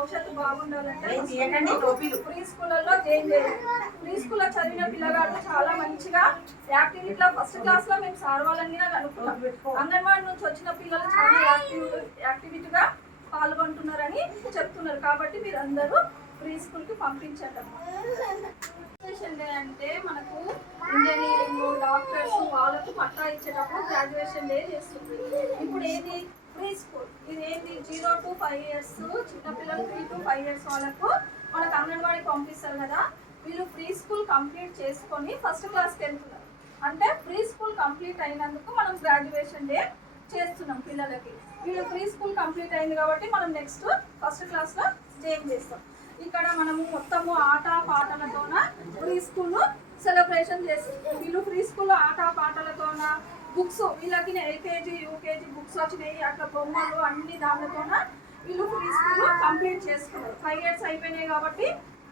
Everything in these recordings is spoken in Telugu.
భవిష్యత్తు బాగుండాలంటే ప్రీ స్కూళ్ళలో జాయిన్ చేయాలి. ప్రీ స్కూల్లో చదివిన పిల్లగాడు చాలా మంచిగా యాక్టివిటీలో ఫస్ట్ క్లాస్ లో మేము సార్ వాళ్ళని కనుక్కున్నాం. అంగన్వాడీ నుంచి వచ్చిన పిల్లలు చాలా యాక్టివిటీగా పాల్గొంటున్నారని చెప్తున్నారు. కాబట్టి మీరు అందరూ ప్రీ స్కూల్ కి పంపించండి. గ్రాడ్యుయేషన్ డే అంటే మనకు ఇంజనీరింగ్ డాక్టర్స్ వాళ్ళకు పట్టా ఇచ్చేటప్పుడు గ్రాడ్యుయేషన్ డే చేస్తుంది. ఇప్పుడు ఏది ప్రీ స్కూల్, ఇది ఏంటి 0 to 5 years చిన్నపిల్లలు 3 to 5 years వాళ్ళకు మనకు అంగన్వాడీ పంపిస్తారు కదా. వీళ్ళు ప్రీ స్కూల్ కంప్లీట్ చేసుకొని ఫస్ట్ క్లాస్కి వెళ్తున్నారు. అంటే ప్రీ స్కూల్ కంప్లీట్ అయినందుకు మనం గ్రాడ్యుయేషన్ డే చేస్తున్నాం పిల్లలకి. వీళ్ళు ప్రీ స్కూల్ కంప్లీట్ అయింది కాబట్టి మనం నెక్స్ట్ ఫస్ట్ క్లాస్లో జాయిన్ చేస్తాం. ఇక్కడ మనము మొత్తము ఆట పాటలతోన ప్రీ స్కూల్ సెలబ్రేషన్ చేస్తాం. వీళ్ళు ప్రీ స్కూల్ ఆట పాటలతోన బుక్స్, వీళ్ళకి ఎల్కేజీ యూకేజీ బుక్స్ వచ్చినాయి, అట్లా బొమ్మలు అన్ని దానితోన వీళ్ళు ప్రీ స్కూల్ కంప్లీట్ చేసుకున్నారు. 5 years అయిపోయినాయి కాబట్టి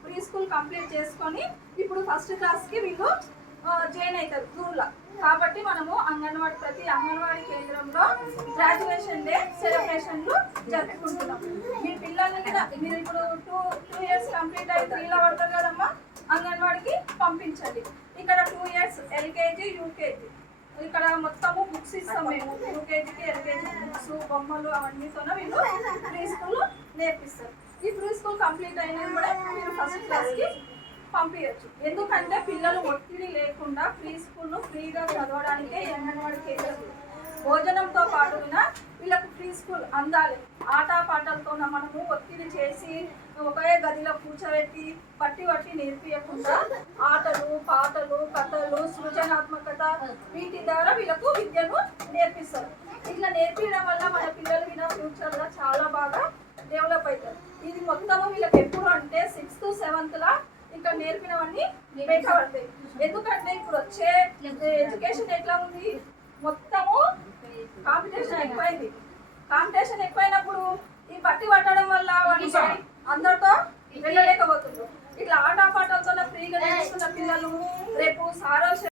ప్రీ స్కూల్ కంప్లీట్ చేసుకొని ఇప్పుడు ఫస్ట్ క్లాస్కి వీళ్ళు జాయిన్ అవుతారు జూన్లో. కాబట్టి మనము ప్రతి అంగన్వాడీ కేంద్రంలో గ్రాడ్యుయేషన్ డే సెలబ్రేషన్లు జరుపుకుంటున్నాం. మీ పిల్లలకి మీరు ఇప్పుడు 2 years కంప్లీట్ అయ్యి 3లో పడతారు కదమ్మా, అంగన్వాడికి పంపించండి. ఇక్కడ 2 years ఎల్కేజీ యూకేజీ, ఇక్కడ మొత్తము బుక్స్ ఇస్తాం మేము. యూకేజీకి ఎల్కేజీ బుక్స్ బొమ్మలు అవన్నీతో వీళ్ళు ప్రీ స్కూల్ నేర్పిస్తారు. ఈ ప్రీ స్కూల్ కంప్లీట్ అయినా కూడా మీరు ఫస్ట్ క్లాస్కి పంపించచ్చు. ఎందుకంటే పిల్లలు ఒత్తిడి లేకుండా ప్రీ స్కూల్ ఫ్రీగా చదవడానికే అంగన్వాడీ కేంద్రం. భోజనంతో పాటుగా వీళ్ళకు ప్రీ స్కూల్ అందాలి. ఆట పాటలతో మనము ఒత్తిడి చేసి ఒకే గదిలో కూర్చోబెట్టి పట్టి నేర్పించకుండా ఆటలు పాటలు కథలు సృజనాత్మకత వీటి ద్వారా వీళ్ళకు విద్యను నేర్పిస్తారు. ఇట్లా నేర్పించడం వల్ల మన పిల్లలు ఫ్యూచర్లో చాలా బాగా డెవలప్ అవుతారు. ఇది మొత్తము వీళ్ళకి ఎప్పుడు అంటే 6th 7th ఇక్కడ నేర్పినవన్నీ పెట్టబడతాయి. ఎందుకంటే ఇప్పుడు వచ్చే ఎడ్యుకేషన్ ఎట్లా ఉంది, మొత్తము కాంపిటీషన్ ఎక్కువైంది. కాంపిటీషన్ ఎక్కువైనప్పుడు ఈ బట్టి పట్టడం వల్ల అందరితో వెళ్ళలేకపోతున్నారు. ఇట్లా ఆట పాటలతో ఫ్రీగా నేర్చుకున్న పిల్లలు రేపు సారోలు